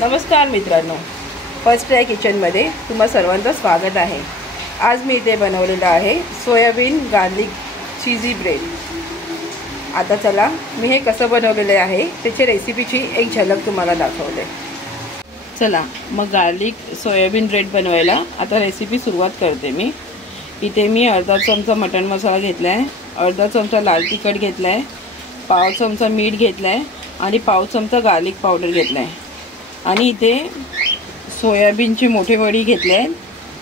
नमस्कार मित्रांनो, first try किचनमध्ये तुम्हा सर्वांचं स्वागत आहे। आज मी इथे बनवलेलं आहे सोयाबीन गार्लिक चीजी ब्रेड। आता चला मी हे कसं बनवलेलं आहे त्याची रेसिपीची एक झलक तुम्हाला दाखवते। चला मग गार्लिक सोयाबीन ब्रेड बनवायला आता रेसिपी सुरुवात करते मी। इथे मी अर्धा चमचा मटन मसाला घेतला आहे, अर्धा चमचा लाल तिखट घेतला आहे, पाव चमचा मीठ घेतला आहे आणि पाव चमचा गार्लिक पावडर घेतला आहे। आणि इथे सोयाबीनचे मोठे वडी घेतले आहेत,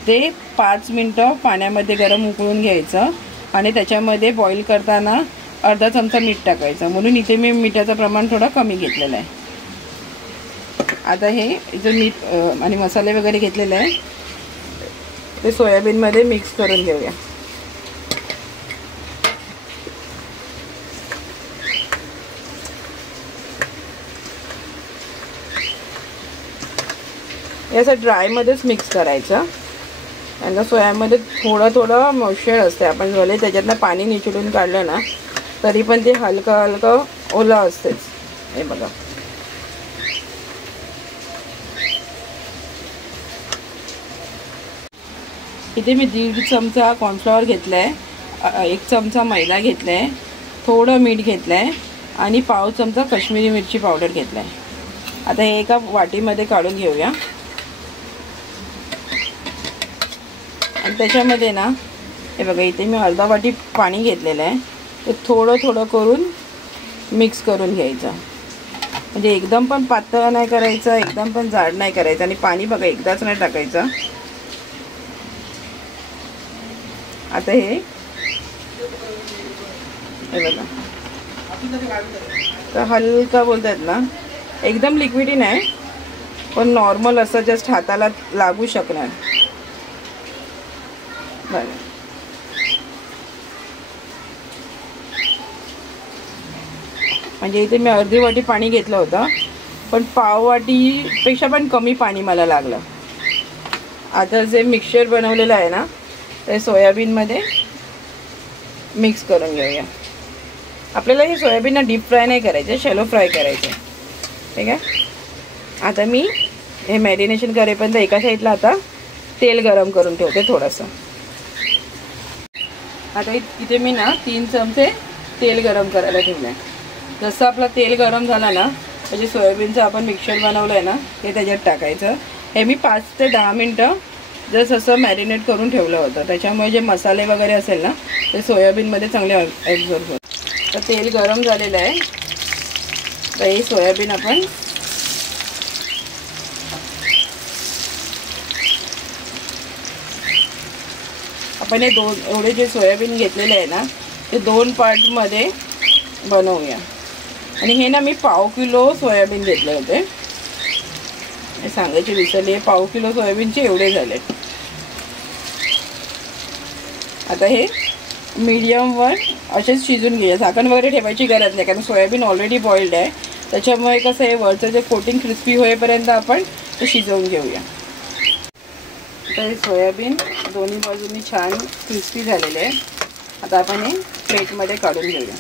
ते 5 मिनिटं पाण्यामध्ये गरम उकळून घ्यायचं आणि त्याच्यामध्ये बॉईल करताना अर्धा चमचा मीठ टाकायचं, म्हणून इथे मी मिठाचं प्रमाण थोडं कमी घेतलेलं आहे। आता हे जो मीठ आणि मसाले वगैरे घेतलेले आहे ते सोयाबीनमध्ये मिक्स करून घेऊया। याचं ड्रायमध्येच मिक्स करायचं आणि सोयामध्ये थोडं मॉइश्चर असते, आपण भले त्याच्यातनं पाणी निचडून काढलं ना तरी पण ते हलकं ओलं असतेच। हे बघा, इथे मी 1.5 चमचा कॉर्नफ्लॉवर घेतला आहे, 1 चमचा मैदा घेतला आहे, थोडं मीठ घेतलं आहे आणि पाव चमचा काश्मीरी मिरची पावडर घेतला आहे। आता हे एका वाटीमध्ये काढून घेऊया आणि त्याच्यामध्ये ना हे बघा, इथे मी अर्धा वाटी पाणी घेतलेलं आहे, ते थोडं करून मिक्स करून घ्यायचं। म्हणजे एकदम पण पातळ नाही करायचं, एकदम पण जाड नाही करायचं आणि पाणी बघा एकदाच नाही टाकायचं। आता हे बघा, तर हलका बोलतात ना, एकदम लिक्विडी नाही पण नॉर्मल असं जस्ट हाताला लागू शकणार। बरं, म्हणजे इथे मी अर्धी वाटी पाणी घेतलं होतं पण पाव वाटीपेक्षा पण कमी पाणी मला लागलं। आता जे मिक्सचर बनवलेलं आहे ना ते सोयाबीनमध्ये मिक्स करून घेऊया। आपल्याला हे सोयाबीनला डीप फ्राय नाही करायचं, शॅलो फ्राय करायचं, ठीक आहे। आता मी हे मॅरिनेशन करेपर्यंत एका साईडला आता तेल गरम करून ठेवते थोडंसं। आता इथे मी ना 3 चमचे तेल गरम करायला ठेवलं आहे। जसं आपलं तेल गरम झालं ना म्हणजे सोयाबीनचं आपण मिक्सचर बनवलं आहे ना ते त्याच्यात टाकायचं। हे मी 5 ते 10 मिनटं जसं असं मॅरिनेट करून ठेवलं होतं, त्याच्यामुळे जे मसाले वगैरे असेल ना ते सोयाबीनमध्ये चांगले ॲब्झॉर्ब होतात। तर तेल गरम झालेलं आहे, तर हे सोयाबीन आपण हे एवढे जे सोयाबीन घेतलेले आहे ना ते 2 पार्टमध्ये बनवूया। आणि हे ना मी पाव किलो सोयाबीन घेतले होते, हे सांगायची विसरली, पाव किलो सोयाबीनचे एवढे झाले। आता हे मीडियमवर असेच शिजून घ्या, झाकण वगैरे ठेवायची गरज नाही कारण सोयाबीन ऑलरेडी बॉइल्ड आहे, त्याच्यामुळे कसं आहे वरचं जे कोटिंग क्रिस्पी होईपर्यंत आपण ते शिजवून घेऊया। आता हे सोयाबीन दोन्ही बाजूंनी छान क्रिस्पी झालेले आहे। आता आपण हे प्लेटमध्ये काढून घेऊया।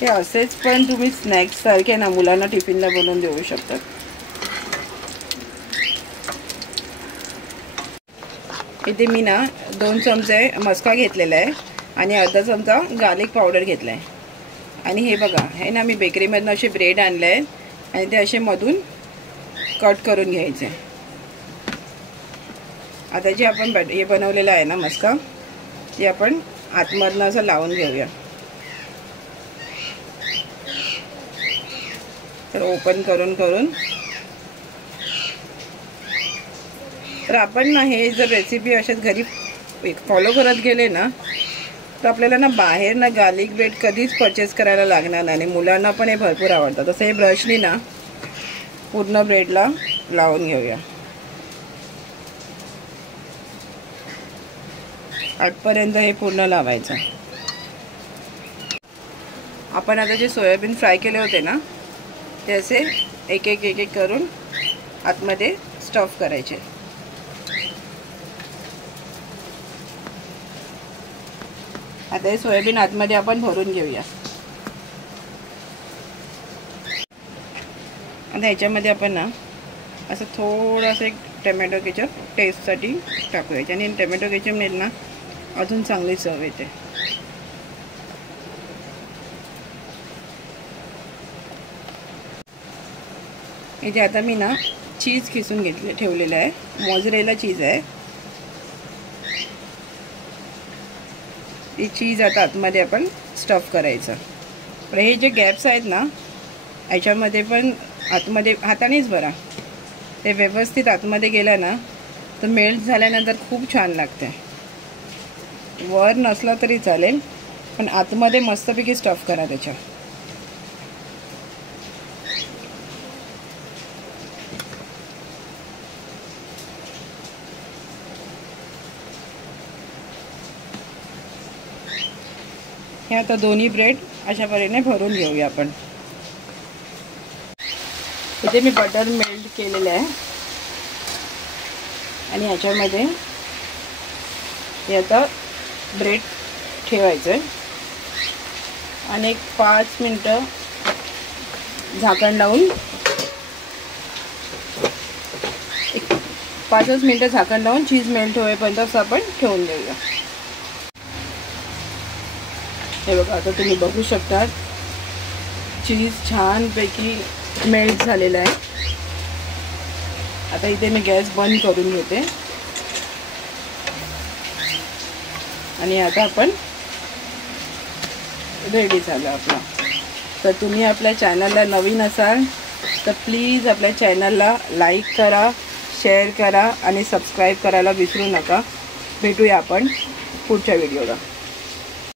हे असेच पण तुम्ही स्नॅक्स सारखे ना मुलांना टिफिनला बनवून देऊ शकतात। इथे मी ना 2 चमचे मस्का घेतलेला आहे आणि अर्धा चमचा गार्लिक पावडर घेतला आहे। आणि हे बघा, हे ना मी बेकरीमधून असे ब्रेड आणले आहेत आणि ते असे मधून कट करून घ्यायचे। आता जे आपण हे बनवलेलं आहे ना मस्का, ते आपण आतमधनं असं लावून घेऊया। तर ओपन करून तर आपण ना हे जर रेसिपी अशाच घरी फॉलो करत गेले ना तर आपल्याला ना बाहेर ना गार्लिक ब्रेड कधीच परचेस करायला लागणार नाही आणि मुलांना पण हे भरपूर आवडतं। तसं हे ब्रशनी ना पूर्ण ब्रेडला लावून घेऊया, आतपर्यंत हे पूर्ण लावायचं। आपण आता जे सोयाबीन फ्राय केले होते ना ते असे एक एक करून आतमध्ये स्टफ करायचे। आता हे सोयाबीन आतमध्ये आपण भरून घेऊया. आता ह्याच्यामध्ये आपण ना असं थोडंसं एक टमॅटो केचप टेस्टसाठी टाकूया. आणि टमॅटो केचपने ना अजून चांगली चव येते. इथे आता मी ना चीज खिसून ठेवलेलं आहे. मोझरेला चीज आहे. ही चीज आता आतमध्ये आपण स्टफ करायचं. पण हे जे गॅप्स आहेत ना याच्यामध्ये पण आतमध्ये हातानेच भरा. ते व्यवस्थित आतमध्ये गेलं ना तर मेल्ट झाल्यानंतर खूप छान लागते. वर नसला तरी चालेल पण आतमध्ये मस्तपैकी स्टफ करा त्याच्या. हे आता दोन्ही ब्रेड अशा परीने भरून घेऊया आपण. इथे मी बटर मेल्ट केलेलं आहे आणि ह्याच्यामध्ये हे आता ब्रेड ठेवायचं आहे आणि एक 5 मिनटं झाकण लावून 5 मिनटं झाकण लावून चीज मेल्ट होईपर्यंत असं आपण ठेवून देऊया. हे बघा आता तुम्ही बघू शकता चीज छानपैकी मेल्ट झालेला आहे. आता इथे मी गॅस बंद करून घेते आणि आता आपण रेडी झालं आपला. तर तुम्ही आपल्या चॅनलला नवीन असाल तर प्लीज आपल्या चॅनलला लाईक करा, शेअर करा आणि सबस्क्राईब करायला विसरू नका. भेटूया आपण पुढच्या व्हिडिओला.